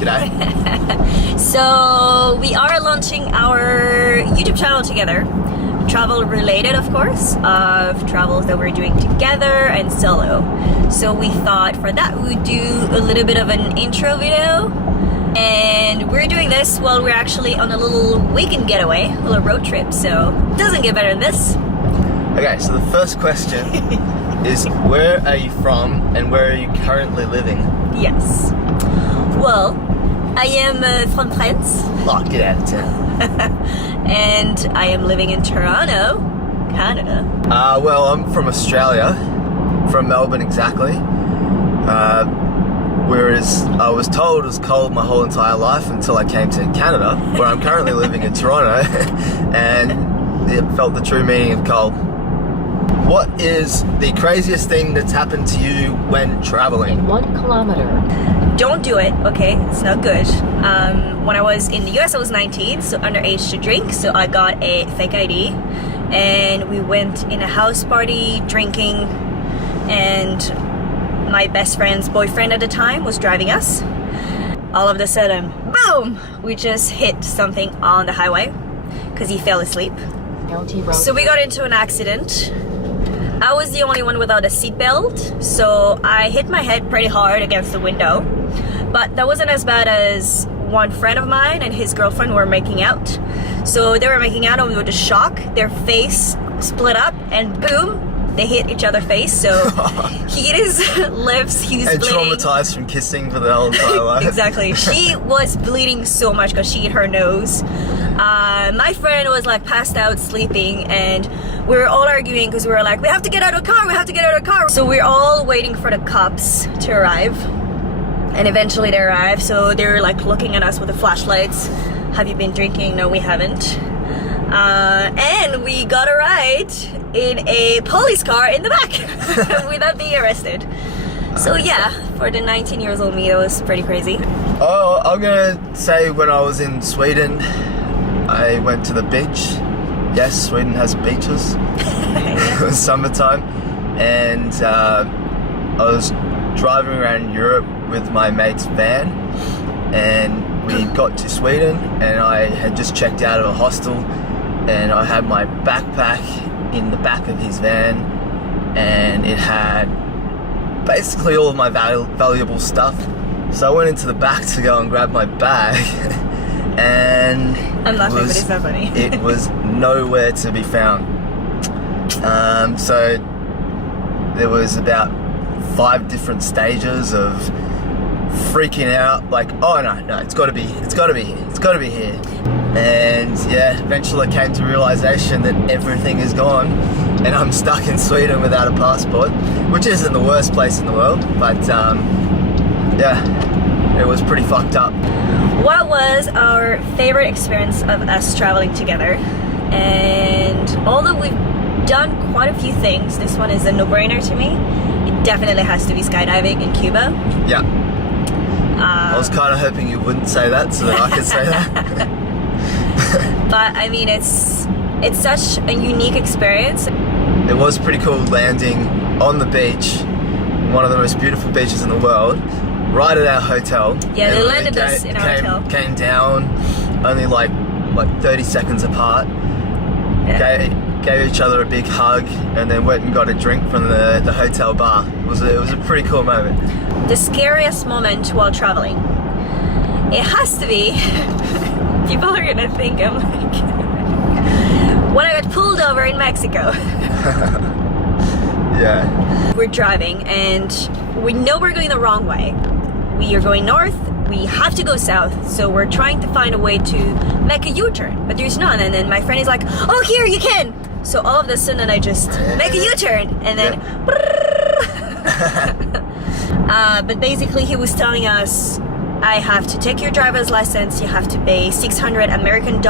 G'day. So we are launching our YouTube channel together. Travel related, of course, of travels that we're doing together and solo. So we thought for that we would do a little bit of an intro video. And we're doing this while we're actually on a little weekend getaway, a little road trip. So it doesn't get better than this. Okay, so the first question is, where are you from and where are you currently living? Yes. Well, I am from France. Oh, get out of town. And I am living in Toronto, Canada. Well, I'm from Australia, from Melbourne exactly. Whereas I was told it was cold my whole entire life until I came to Canada, where I'm currently living in Toronto, and it felt the true meaning of cold. What is the craziest thing that's happened to you when traveling? 1 kilometer. Don't do it, okay? It's not good. When I was in the US, I was 19, so underage to drink, so I got a fake ID, and we went in a house party drinking, and my best friend's boyfriend at the time was driving us. All of a sudden, boom! We just hit something on the highway because he fell asleep. So we got into an accident. I was the only one without a seatbelt, so I hit my head pretty hard against the window. But that wasn't as bad as one friend of mine and his girlfriend were making out. So they were making out, and we were just shocked. Their face split up, and boom, they hit each other's face. So he hit his lips, he was And bleeding. traumatized from kissing for the whole entire life. Exactly. She was bleeding so much because she hit her nose. My friend was like passed out sleeping, and we were all arguing because we were like, we have to get out of the car, we have to get out of the car. So we're all waiting for the cops to arrive, and eventually they arrived. So they were like looking at us with the flashlights. Have you been drinking? No, we haven't. And we got a ride in a police car in the back without being arrested. So yeah, for the 19 years old me, that was pretty crazy. Oh, I'm gonna say when I was in Sweden, I went to the beach. Yes, Sweden has beaches. It was summertime, and I was driving around Europe with my mate's van, and we got to Sweden, and I had just checked out of a hostel, and I had my backpack in the back of his van, and it had basically all of my valuable stuff. So I went into the back to go and grab my bag, and I'm laughing, but it's not funny. it was nowhere to be found. So there was about 5 different stages of freaking out, like, oh no, it's got to be here, it's got to be here. And yeah, eventually I came to realization that everything is gone, and I'm stuck in Sweden without a passport, which isn't the worst place in the world, but yeah, it was pretty fucked up. What was our favorite experience of us traveling together? And although we've done quite a few things, this one is a no-brainer to me. It definitely has to be skydiving in Cuba. Yeah. I was kind of hoping you wouldn't say that so that I could say that. But I mean, it's such a unique experience. It was pretty cool landing on the beach, one of the most beautiful beaches in the world, right at our hotel. Yeah, they landed us in our hotel. Came down only like 30 seconds apart. Yeah. Gave each other a big hug, and then went and got a drink from the hotel bar. It was a pretty cool moment. The scariest moment while traveling, it has to be, people are gonna think I'm like, when I got pulled over in Mexico. Yeah. We're driving and we know we're going the wrong way. We are going north, we have to go south, so we're trying to find a way to make a U-turn, but there's none. And then my friend is like, oh, here, you can. So all of a sudden I just make a U-turn, and then but basically he was telling us, I have to take your driver's license, you have to pay $600 American,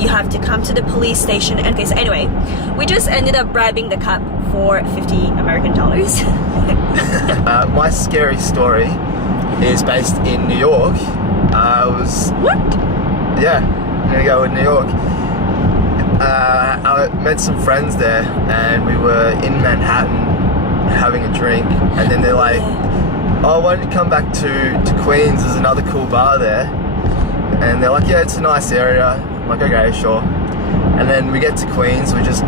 you have to come to the police station. Okay, so anyway, we just ended up bribing the cop for $50 American. My scary story is based in New York. What? Yeah, I'm gonna go with New York. I met some friends there, and we were in Manhattan having a drink, and then they're like, oh, why don't you come back to Queens? There's another cool bar there. And they're like, yeah, it's a nice area. I'm like, okay, sure. And then we get to Queens, we just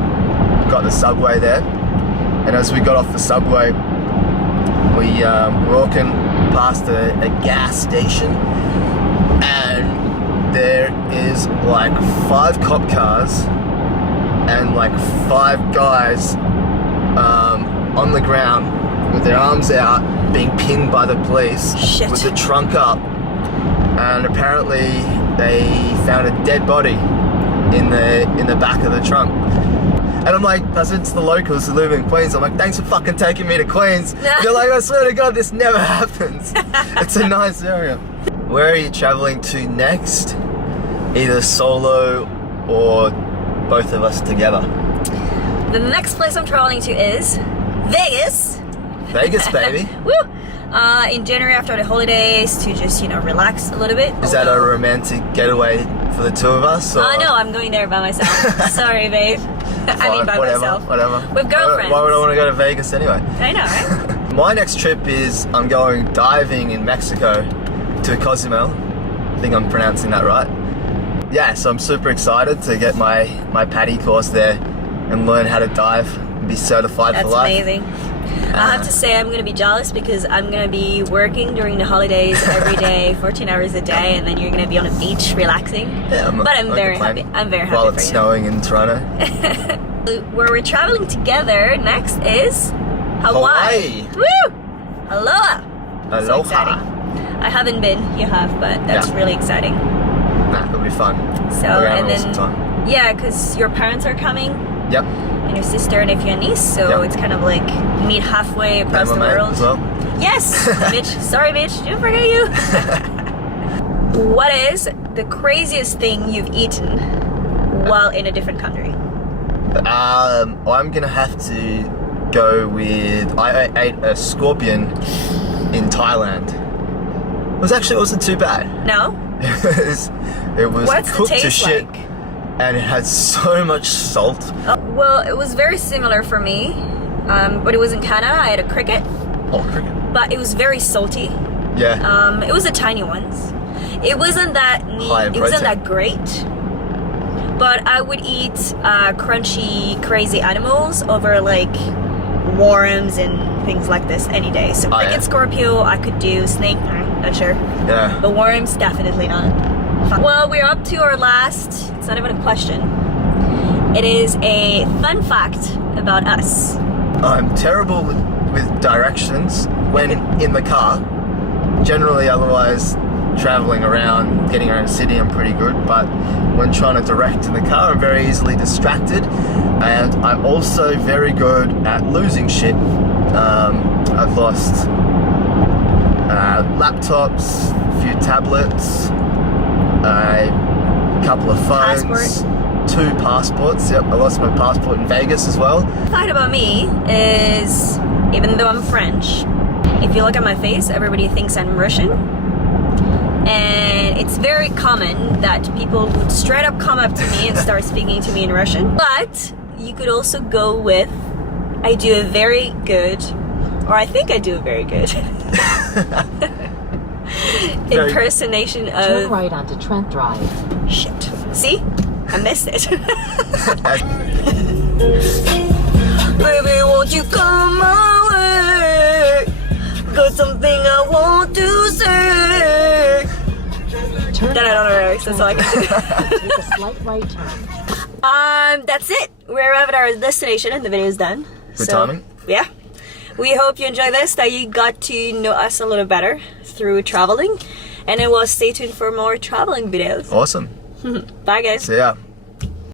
got the subway there. And as we got off the subway, we were walking past a gas station. And there is like 5 cop cars and like 5 guys on the ground with their arms out, being pinned by the police. Shit. With the trunk up. And apparently they found a dead body in the back of the trunk. And I'm like, I said to the locals who live in Queens, I'm like, thanks for fucking taking me to Queens. You're like, I swear to God, this never happens. It's a nice area. Where are you traveling to next? Either solo or both of us together? The next place I'm traveling to is Vegas. Vegas, baby. Woo! In January after the holidays to just, relax a little bit. Is that a romantic getaway for the 2 of us? Or? No, I'm going there by myself. Sorry, babe. I mean by myself. Whatever. With girlfriends. Why would I want to go to Vegas anyway? I know, right? My next trip is I'm going diving in Mexico to Cozumel. I think I'm pronouncing that right. Yeah, so I'm super excited to get my PADI course there and learn how to dive and be certified for life. That's amazing. I have to say I'm going to be jealous because I'm going to be working during the holidays every day, 14 hours a day, and then you're going to be on a beach relaxing. Yeah, I'm very happy. I'm very happy while for it's you. snowing in Toronto. Where we're traveling together next is Hawaii. Woo! Aloha! Aloha. So exciting. I haven't been, you have, but that's really exciting. Nah, it'll be fun. So, and then, yeah, because your parents are coming. Yep. And your sister, nephew, and niece, so it's kind of like meet halfway across the world. As well. Yes, Mitch. Sorry, Mitch. Didn't forget you. What is the craziest thing you've eaten while in a different country? I'm gonna have to go with. I ate a scorpion in Thailand. It wasn't too bad. No. it was What's cooked the taste to shit. like? And it had so much salt. Well, it was very similar for me, but it was in Canada. I had a cricket. Oh, cricket. But it was very salty. Yeah. It was the tiny ones. It wasn't that neat. It wasn't that great. But I would eat crunchy, crazy animals over like worms and things like this any day. So cricket, scorpio, I could do. Snake, not sure. Yeah. But worms, definitely not. Well, we're up to our last, it's not even a question. It is a fun fact about us. I'm terrible with directions when in the car. Generally, otherwise, traveling around, getting around the city, I'm pretty good. But when trying to direct in the car, I'm very easily distracted. And I'm also very good at losing shit. I've lost laptops, a few tablets, a couple of phones, Passport. 2 passports. Yep, I lost my passport in Vegas as well. The fact about me is, even though I'm French, if you look at my face, everybody thinks I'm Russian. And it's very common that people would straight up come up to me and start speaking to me in Russian. But you could also go with, I do a very good, or I think I do a very good impersonation of... Turn right onto Trent Drive. Shit. See? I missed it. Baby, won't you come my way? Got something I want to say. Turn Then I don't know lyrics, that's all I can do. Take a slight right turn. That's it. We're at our destination and the video is done. Good timing. Yeah. We hope you enjoy this, that you got to know us a little better through traveling. And then we'll stay tuned for more traveling videos. Awesome. Bye, guys. See ya.